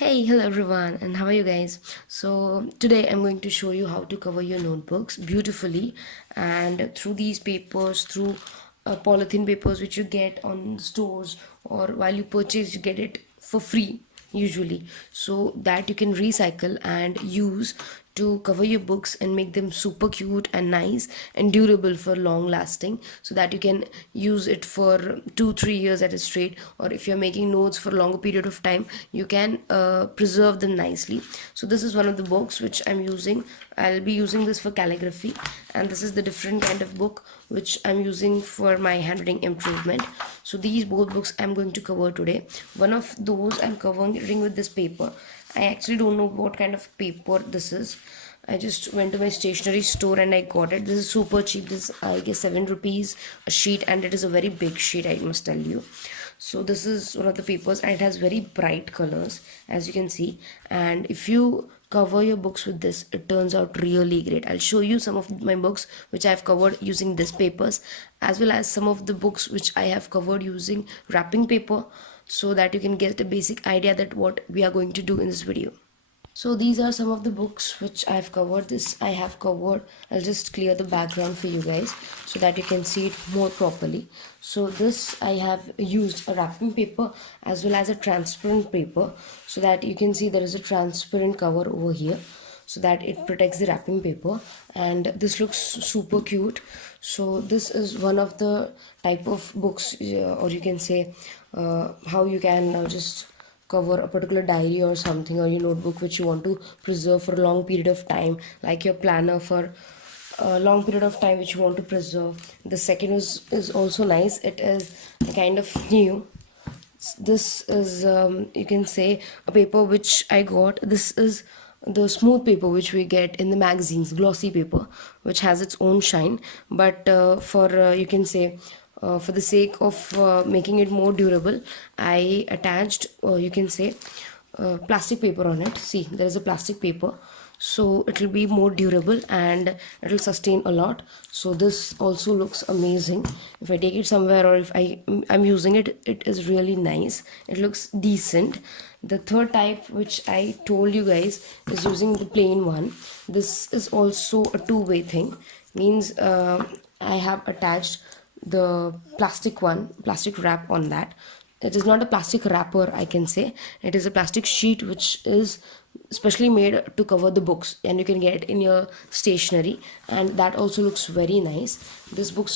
Hey, hello everyone, and how are you guys? So, today I'm going to show you how to cover your notebooks beautifully, and through these papers, through polythene papers which you get on stores, or while you purchase, you get it for free usually, so that you can recycle and use to cover your books and make them super cute and nice and durable for long lasting, so that you can use it for 2-3 years at a straight, or if you're making notes for a longer period of time, you can preserve them nicely. So this is one of the books which I'm using. I'll be using this for calligraphy, and this is the different kind of book which I'm using for my handwriting improvement. So these both books I'm going to cover today. One of those I'm covering with this paper. I actually don't know what kind of paper this is. I just went to my stationery store and I got it. This is super cheap. This is, I guess, 7 rupees a sheet, and it is a very big sheet, I must tell you. So this is one of the papers, and it has very bright colors, as you can see. And if you cover your books with this, it turns out really great. I'll show you some of my books which I've covered using this papers, as well as some of the books which I have covered using wrapping paper, so that you can get a basic idea that what we are going to do in this video. So these are some of the books which I've covered. This I have covered. I'll just clear the background for you guys so that you can see it more properly. So this I have used a wrapping paper as well as a transparent paper, so that you can see there is a transparent cover over here, so that it protects the wrapping paper. And this looks super cute. So this is one of the type of books, or you can say how you can just cover a particular diary or something, or your notebook which you want to preserve for a long period of time, like your planner for a long period of time which you want to preserve. The second is also nice. It is a kind of new. This is you can say a paper which I got. This is the smooth paper which we get in the magazines, glossy paper, which has its own shine, but for you can say for the sake of making it more durable, I attached you can say plastic paper on it. See, there is a plastic paper, so it will be more durable and it will sustain a lot. So this also looks amazing. If I take it somewhere, or if I'm using it, it is really nice. It looks decent. The third type which I told you guys is using the plain one. This is also a two-way thing, means I have attached the plastic wrap on that. It is not a plastic wrapper, I can say. It is a plastic sheet which is specially made to cover the books, and you can get it in your stationery, and that also looks very nice. This book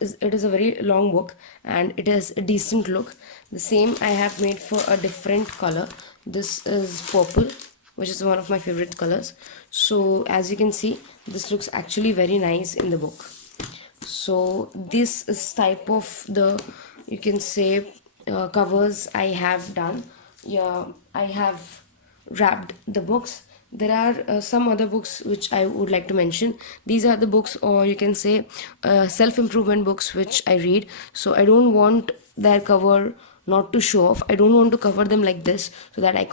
it is a very long book, and it has a decent look. The same I have made for a different color. This is purple, which is one of my favorite colors. So as you can see, this looks actually very nice in the book. So this is type of the, you can say, covers I have done. Yeah, I have wrapped the books. There are some other books which I would like to mention. These are the books, or you can say self-improvement books which I read. So I don't want their cover not to show off. I don't want to cover them like this, so that I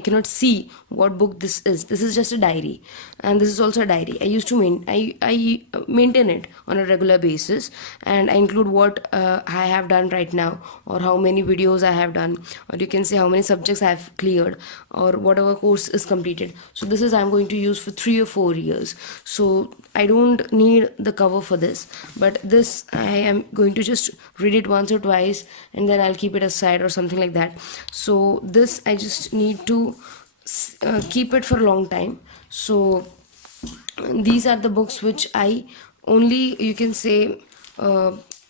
cannot see what book this is. This is just a diary, and this is also a diary. I maintain it on a regular basis, and I include what I have done right now, or how many videos I have done, or you can say how many subjects I have cleared, or whatever course is completed. So this is I'm going to use for 3 or 4 years. So I don't need the cover for this, but this I am going to just read it once or twice, and then I'll keep it aside or something like that. So this I just need to keep it for a long time. So these are the books which I only, you can say,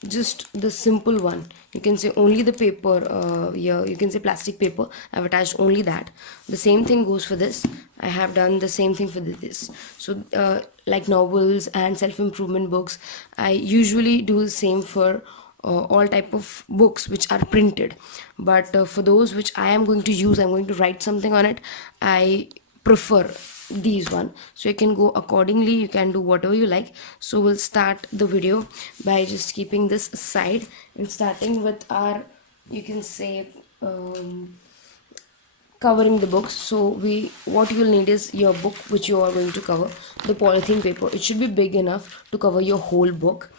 just the simple one, you can say only the paper, yeah, you can say plastic paper, I've attached only that. The same thing goes for this. I have done the same thing for this. So like novels and self-improvement books, I usually do the same for all type of books which are printed. But for those which I am going to use, I'm going to write something on it, I prefer these one. So you can go accordingly, you can do whatever you like. So we'll start the video by just keeping this aside and starting with our, you can say, covering the books. So what you will need is your book which you are going to cover, the polythene paper. It should be big enough to cover your whole book.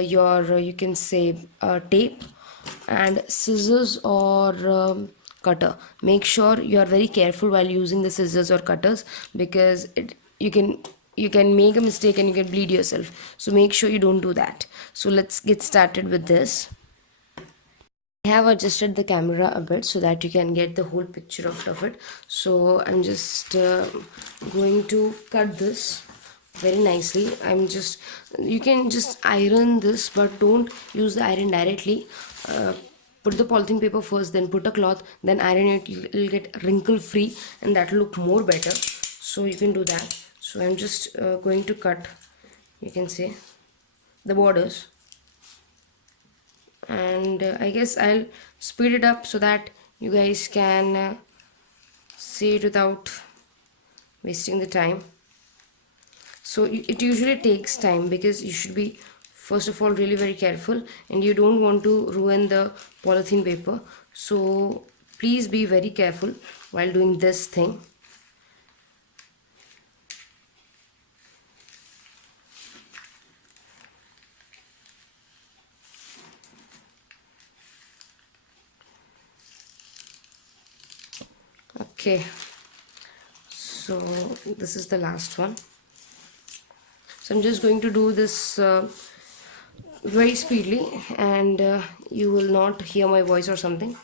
Your you can say tape and scissors, or cutter. Make sure you are very careful while using the scissors or cutters, because you can make a mistake and you can bleed yourself. So make sure you don't do that. So let's get started with this. I have adjusted the camera a bit so that you can get the whole picture of it. So I'm just going to cut this very nicely. You can just iron this, but don't use the iron directly. Put the polythene paper first, then put a cloth, then iron it. It'll get wrinkle free and that'll look more better. So you can do that. So I'm just going to cut, you can see, the borders. And I guess I'll speed it up so that you guys can see it without wasting the time. So it usually takes time, because you should be first of all really very careful, and you don't want to ruin the polythene paper. So please be very careful while doing this thing. Okay, so this is the last one. So I'm just going to do this very speedily, and you will not hear my voice or something.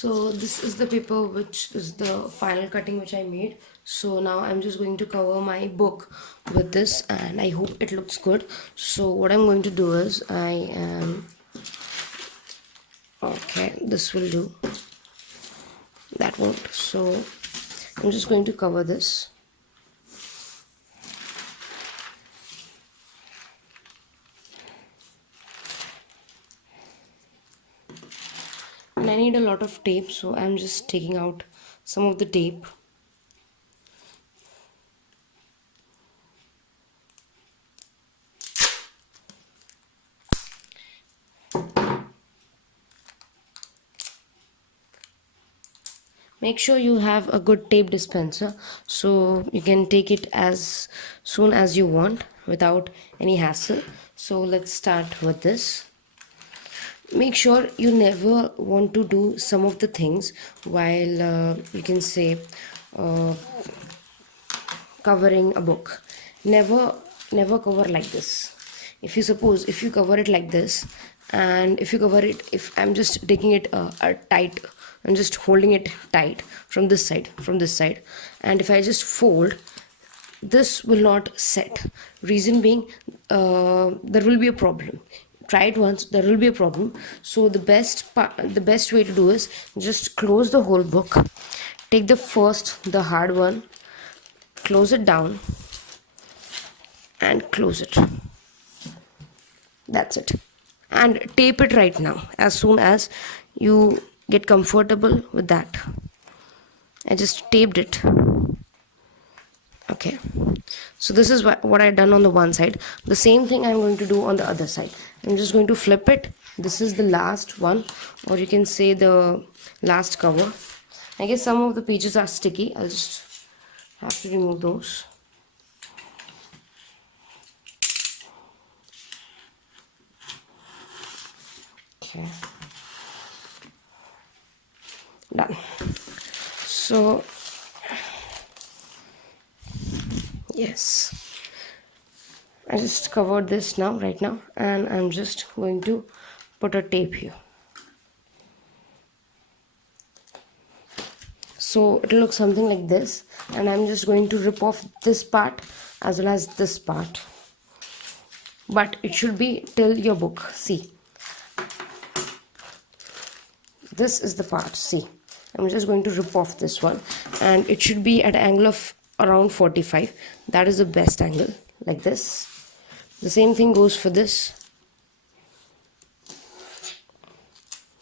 So this is the paper, which is the final cutting which I made. So now I'm just going to cover my book with this, and I hope it looks good. So what I'm going to do is I am okay, this will do, that won't. So I'm just going to cover this. And I need a lot of tape, so I'm just taking out some of the tape. Make sure you have a good tape dispenser so you can take it as soon as you want without any hassle. So let's start with this. Make sure you never want to do some of the things while you can say uh, covering a book. Never cover like this. If you cover it like this, and if you cover it, if I'm just taking it tight, I'm just holding it tight from this side, and if I just fold, this will not set. Reason being, there will be a problem. Try it once, there will be a problem. So the best way to do is just close the whole book, take the hard one, close it down, and close it. That's it. And tape it right now as soon as you get comfortable with that. I just taped it. Okay, so this is what I done on the one side. The same thing I'm going to do on the other side. I'm just going to flip it. This is the last one, or you can say the last cover. I guess some of the pages are sticky. I'll just have to remove those. Okay, done. So yes, I just covered this right now, and I'm just going to put a tape here. So it will look something like this, and I'm just going to rip off this part as well as this part, but it should be till your book. See, this is the part. See, I'm just going to rip off this one, and it should be at an angle of around 45. That is the best angle, like this. The same thing goes for this.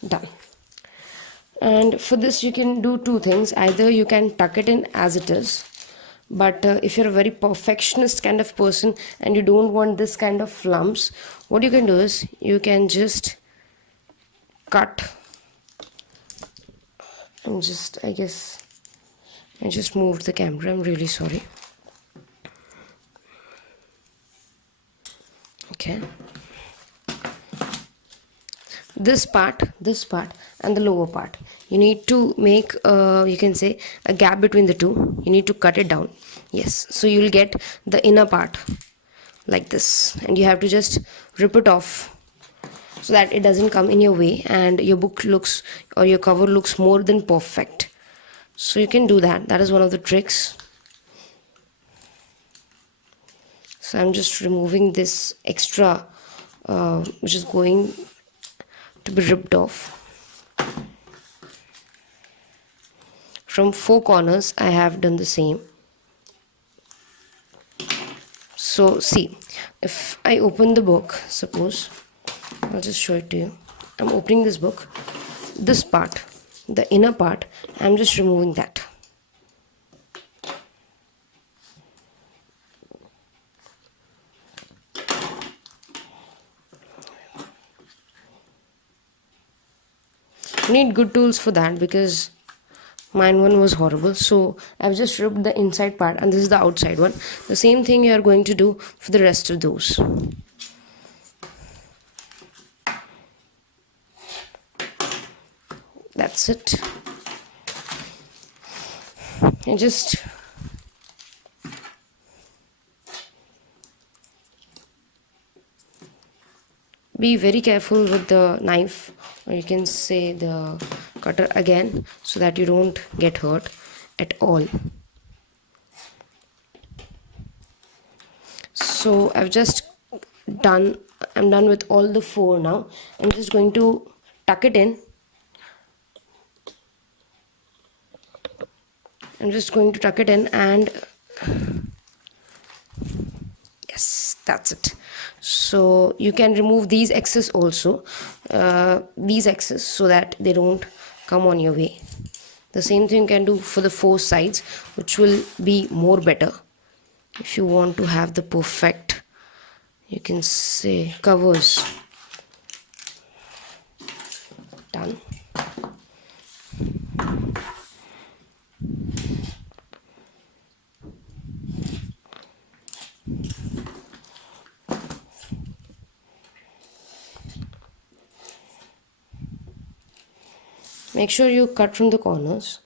Done. And for this you can do two things. Either you can tuck it in as it is, but if you're a very perfectionist kind of person and you don't want this kind of lumps, what you can do is you can just cut. I guess I just moved the camera, I'm really sorry. Okay, this part and the lower part, you need to make you can say a gap between the two. You need to cut it down. Yes, so you'll get the inner part like this, and you have to just rip it off so that it doesn't come in your way and your book looks, or your cover looks more than perfect. So you can do that. That is one of the tricks. So I'm just removing this extra which is going to be ripped off. From four corners I have done the same. So see, if I open the book, suppose, I'll just show it to you. I'm opening this book. This part, the inner part, I'm just removing that. You need good tools for that, because mine one was horrible. So I've just ripped the inside part, and this is the outside one. The same thing you are going to do for the rest of those. That's it. And just be very careful with the knife, or you can say the cutter again, so that you don't get hurt at all. So done I'm done with all the four now. I'm just going to tuck it in. I'm just going to tuck it in, and yes, that's it. So you can remove these excess also, these excess, so that they don't come on your way. The same thing you can do for the four sides, which will be more better if you want to have the perfect, you can say, covers. Done. Make sure you cut from the corners.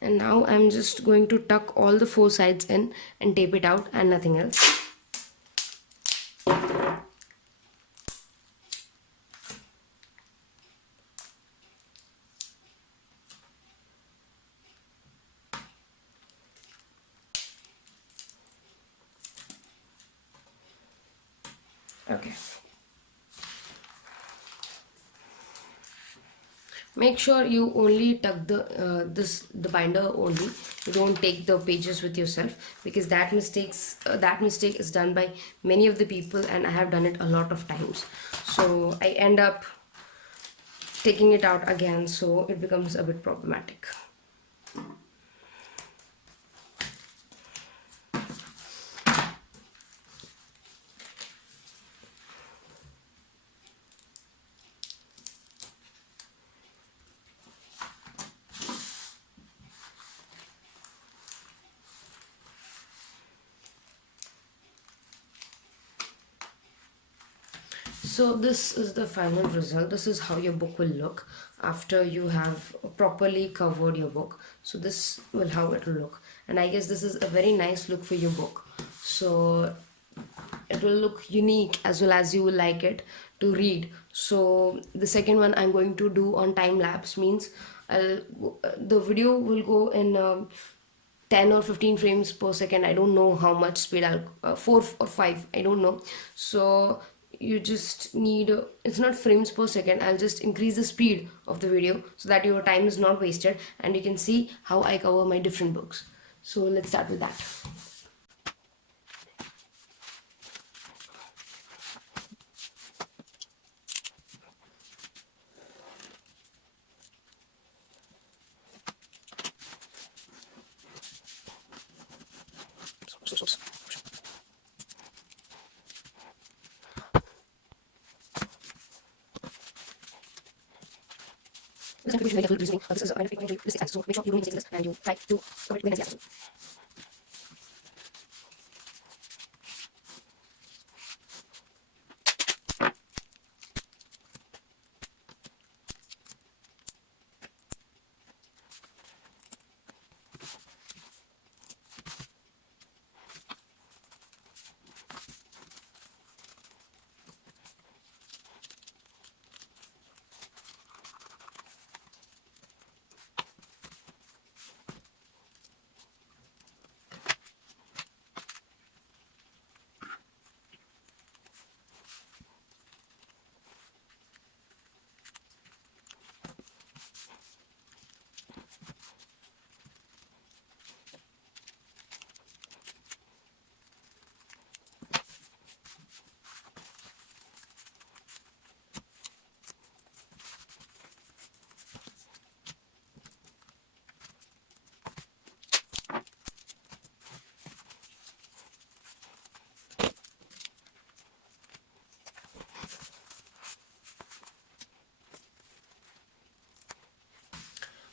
And now I'm just going to tuck all the four sides in and tape it out, and nothing else. Okay. Make sure you only tuck the binder only. You don't take the pages with yourself, because that mistake is done by many of the people, and I have done it a lot of times. So I end up taking it out again, so it becomes a bit problematic. So this is the final result. This is how your book will look after you have properly covered your book. So this will how it will look, and I guess this is a very nice look for your book. So it will look unique as well as you will like it to read. So the second one I'm going to do on time lapse means the video will go in 10 or 15 frames per second. I don't know how much speed I'll 4 or 5, I don't know. So you just need it's not frames per second. I'll just increase the speed of the video so that your time is not wasted, and you can see how I cover my different books. So let's start with that. This information very careful reasoning. This is a kind of frequent listing as so make sure you don't make mistakes in this and you try to cover it very nicely.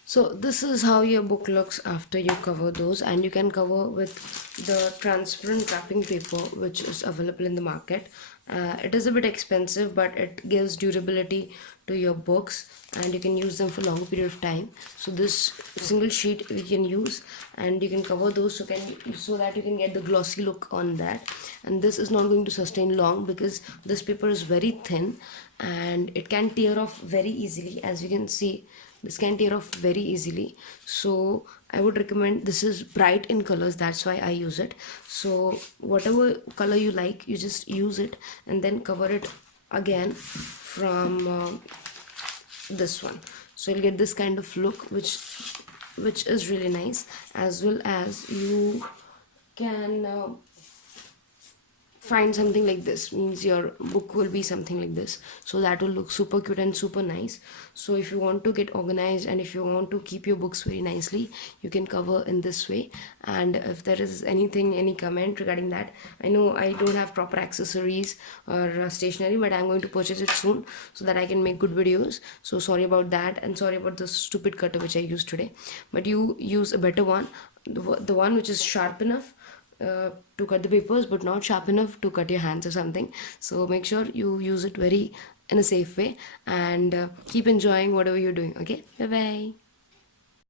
So this is how your book looks after you cover those, and you can cover with the transparent wrapping paper which is available in the market. It is a bit expensive, but it gives durability to your books and you can use them for longer period of time. So this single sheet we can use and you can cover those so that you can get the glossy look on that. And this is not going to sustain long because this paper is very thin and it can tear off very easily. As you can see, this can tear off very easily. So I would recommend, this is bright in colors, that's why I use it. So whatever color you like, you just use it and then cover it again from this one. So you'll get this kind of look which is really nice. As well as you can find something like this, means your book will be something like this, so that will look super cute and super nice. So if you want to get organized and if you want to keep your books very nicely, you can cover in this way. And if there is any comment regarding that, I know I don't have proper accessories or stationery, but I'm going to purchase it soon so that I can make good videos. So sorry about that, and sorry about the stupid cutter which I used today, but you use a better one, the one which is sharp enough to cut the papers but not sharp enough to cut your hands or something. So make sure you use it very in a safe way and keep enjoying whatever you're doing. Okay, bye bye.